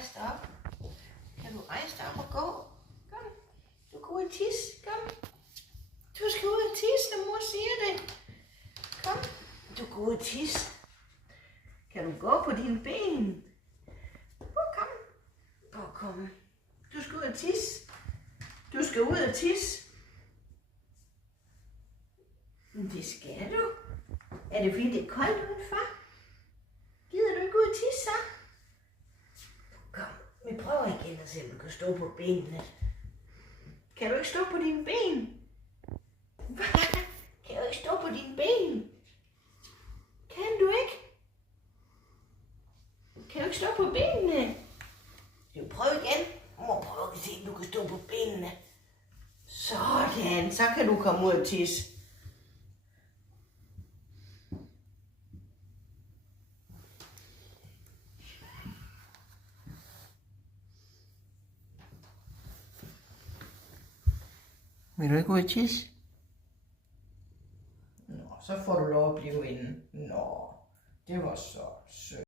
rejse dig op? Kan du rejse dig op og gå? Kom. Du går ud og tisse. Kom. Du skal ud og tisse, når mor siger det. Kom. Du går ud og tisse. Kan du gå på dine ben? Kom. Kom. Du skal ud og tisse. Du skal ud og tisse. Det skal du. Er det fordi det er koldt udenfor? Gider du ikke ud og tisse så? Kom, vi prøver igen at se, om du kan stå på benene. Kan du ikke stå på dine ben? Hvad? Kan du ikke stå på dine ben? Kan du ikke? Kan du ikke stå på benene? Jo, prøv igen. Mor, prøv at se, om du kan stå på benene. Sådan, så kan du komme ud og tisse. Vil du ikke ud og tisse? Nå, så får du lov at blive inde. Nå, det var så sødt.